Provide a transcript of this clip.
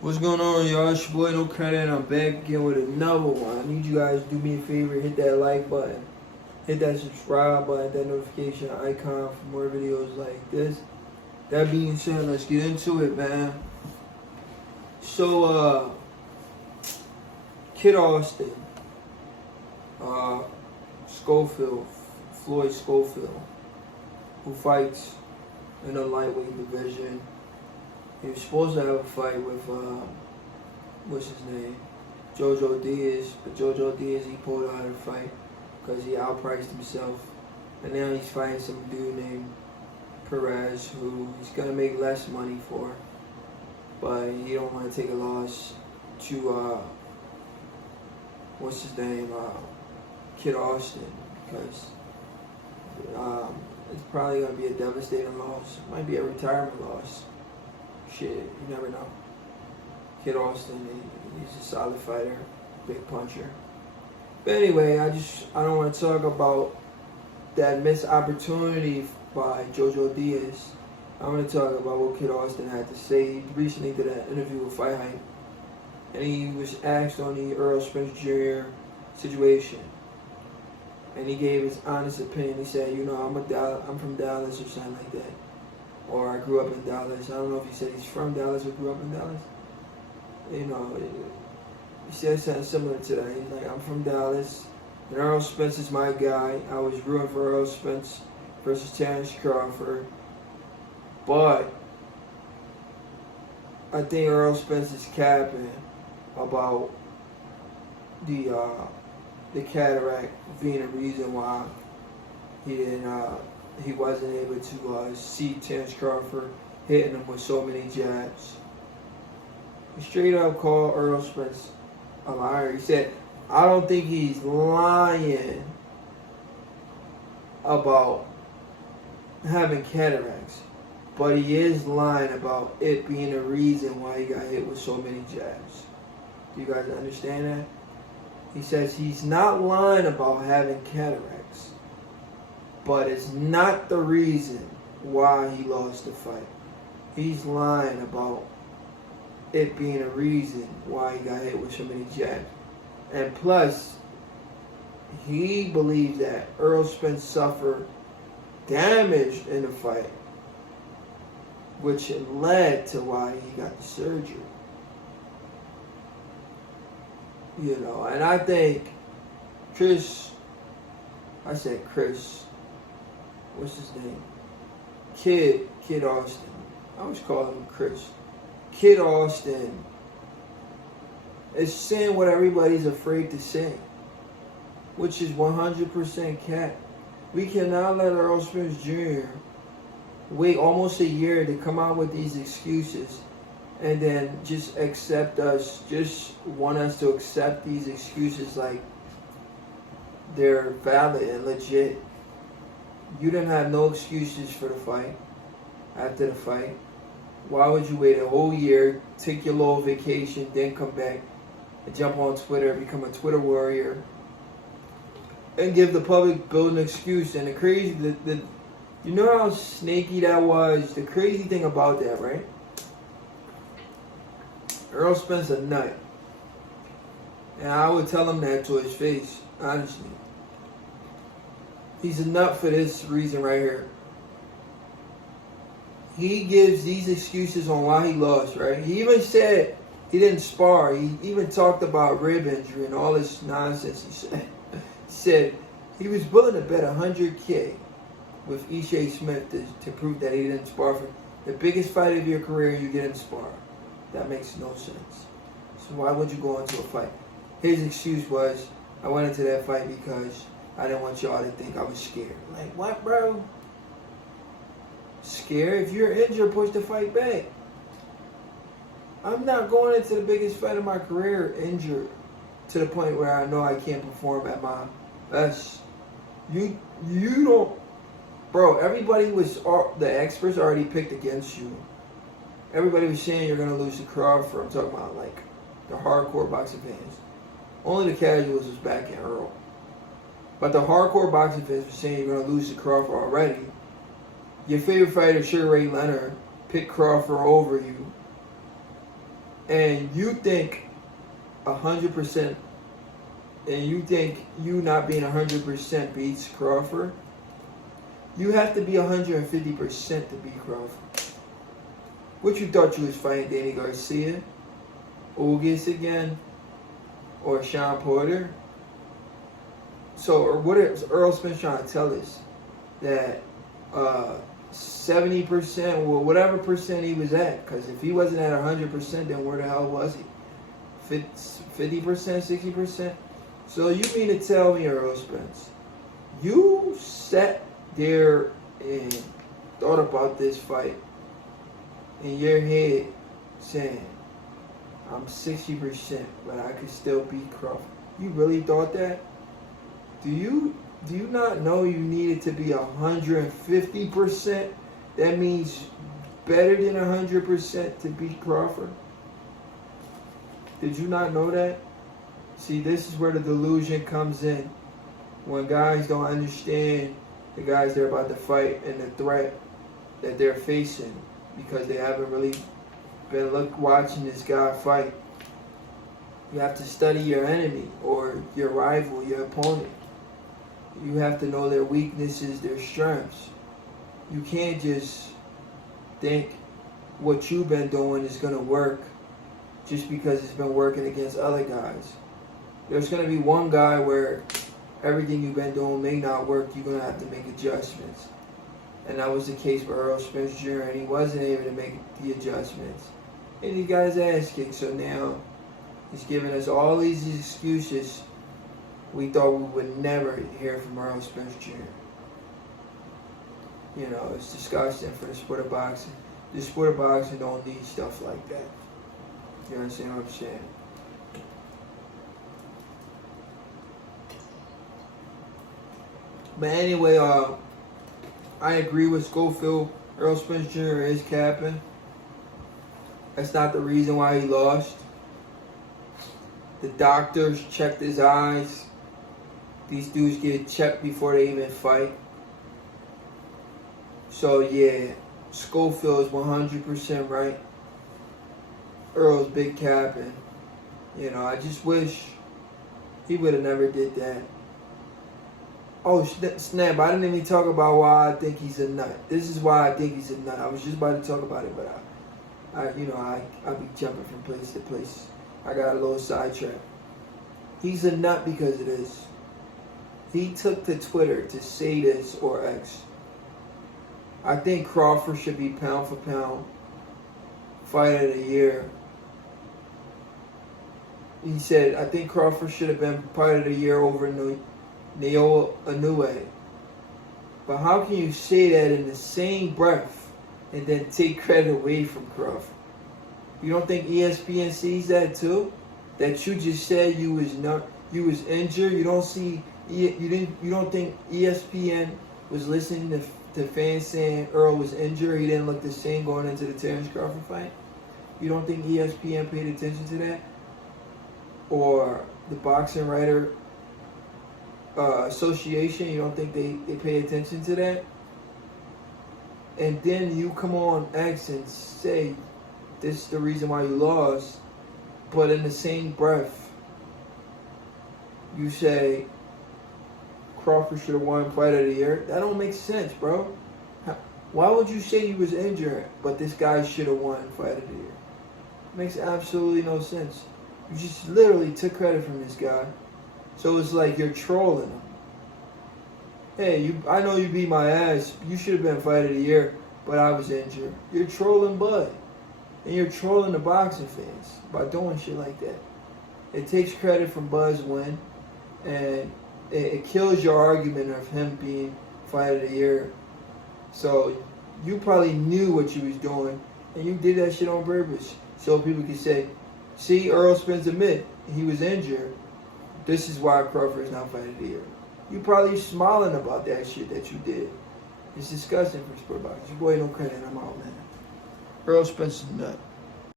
What's going on, y'all? It's your boy No Credit, and I'm back again with another one. I need you guys to do me a favor, hit that like button, hit that subscribe button, that notification icon for more videos like this. That being said, let's get into it, man. So, Kid Austin, Schofield, Floyd Schofield, who fights in the lightweight division. He was supposed to have a fight with, what's his name? Jojo Diaz. But Jojo Diaz, he pulled out of the fight because he outpriced himself. And now he's fighting some dude named Perez, who he's going to make less money for. But he don't want to take a loss to, what's his name? Kid Austin. Because it's probably going to be a devastating loss. It might be a retirement loss. Shit, you never know. Kid Austin, he's a solid fighter, big puncher. But anyway, I don't want to talk about that missed opportunity by Jojo Diaz. I'm going to talk about what Kid Austin had to say. He recently did an interview with Fight Hype, and he was asked on the Errol Spence JR situation, and he gave his honest opinion. He said, you know, I'm from Dallas or something like that. Or I grew up in Dallas. I don't know if he said he's from Dallas or grew up in Dallas. You know, he said something similar to that. He's like, I'm from Dallas, and Errol Spence is my guy. I was rooting for Errol Spence versus Terrence Crawford. But I think Errol Spence is capping about the cataract being a reason why he wasn't able to see Terrence Crawford hitting him with so many jabs. He straight up called Errol Spence a liar. He said, I don't think he's lying about having cataracts, but he is lying about it being a reason why he got hit with so many jabs. Do you guys understand that? He says he's not lying about having cataracts, but it's not the reason why he lost the fight. He's lying about it being a reason why he got hit with so many jabs. And plus, he believes that Errol Spence suffered damage in the fight, which led to why he got the surgery. You know, and I think Chris, what's his name? Kid Austin. I always call him Chris. Kid Austin is saying what everybody's afraid to say, which is 100% cap. We cannot let Errol Spence Jr. wait almost a year to come out with these excuses and then just want us to accept these excuses like they're valid and legit. You didn't have no excuses for the fight, after the fight. Why would you wait a whole year, take your little vacation, then come back and jump on Twitter, become a Twitter warrior, and give the public build an excuse? And you know how snaky that was? The crazy thing about that, right? Errol Spence a nut. And I would tell him that to his face, honestly. He's a nut for this reason right here. He gives these excuses on why he lost, right? He even said he didn't spar. He even talked about rib injury and all this nonsense he said. He was willing to bet $100K with Ishe Smith to prove that he didn't spar. For the biggest fight of your career, you didn't spar. That makes no sense. So why would you go into a fight? His excuse was, I went into that fight because I didn't want y'all to think I was scared. Like, what, bro? Scared? If you're injured, push the fight back. I'm not going into the biggest fight of my career injured to the point where I know I can't perform at my best. You don't... Bro, the experts already picked against you. Everybody was saying you're going to lose to Crawford. I'm talking about, like, the hardcore boxing fans. Only the casuals was backing Earl. But the hardcore boxing fans were saying you're going to lose to Crawford already. Your favorite fighter, Sugar Ray Leonard, picked Crawford over you. and you think 100%, and you think you not being 100% beats Crawford, you have to be 150% to beat Crawford. What you thought you was fighting Danny Garcia, Ugas again, or Sean Porter? So, or what is Errol Spence trying to tell us? That 70%, well, whatever percent he was at, because if he wasn't at 100%, then where the hell was he? 50%, 60%? So you mean to tell me, Errol Spence, you sat there and thought about this fight in your head saying, I'm 60%, but I could still beat Crawford. You really thought that? Do you not know you needed to be 150%? That means better than 100% to beat Crawford? Did you not know that? See, this is where the delusion comes in. When guys don't understand the guys they're about to fight and the threat that they're facing because they haven't really been watching this guy fight. You have to study your enemy or your rival, your opponent. You have to know their weaknesses, their strengths. You can't just think what you've been doing is going to work just because it's been working against other guys. There's going to be one guy where everything you've been doing may not work. You're going to have to make adjustments. And that was the case with Errol Spence Jr. And he wasn't able to make the adjustments. And he got his ass kicked. So now he's giving us all these excuses we thought we would never hear from Errol Spence Jr. You know, it's disgusting for the sport of boxing. The sport of boxing don't need stuff like that. You understand what I'm saying? But anyway, I agree with Schofield. Errol Spence Jr. is capping. That's not the reason why he lost. The doctors checked his eyes. These dudes get checked before they even fight. So yeah, Schofield is 100% right. Earl's big capping. You know, I just wish he would have never did that. Oh snap! I didn't even talk about why I think he's a nut. This is why I think he's a nut. I was just about to talk about it, but I be jumping from place to place. I got a little sidetracked. He's a nut because of this. He took to Twitter to say this or X. I think Crawford should be pound for pound fight of the year. He said, I think Crawford should have been fight of the year over Naoya Inoue. But how can you say that in the same breath and then take credit away from Crawford? You don't think ESPN sees that too? That you just said you was injured. You don't see you don't think ESPN was listening to fans saying Earl was injured? He didn't look the same going into the Terrence Crawford fight. You don't think ESPN paid attention to that? Or the Boxing Writer Association, you don't think they pay attention to that? And then you come on X and say this is the reason why you lost, but in the same breath you say Crawford should have won fight of the year. That don't make sense, bro. Why would you say he was injured, but this guy should have won fight of the year? It makes absolutely no sense. You just literally took credit from this guy. So it's like you're trolling him. Hey, I know you beat my ass. You should have been fight of the year, but I was injured. You're trolling Bud. And you're trolling the boxing fans by doing shit like that. It takes credit from Bud's win, and it kills your argument of him being fight of the year. So you probably knew what you was doing, and you did that shit on purpose. So people can say, see, Errol Spence admit he was injured. This is why Crawford is not fight of the year. You probably smiling about that shit that you did. It's disgusting for sport boxing. Your boy No Credit. I'm out, man. Errol Spence is a nut.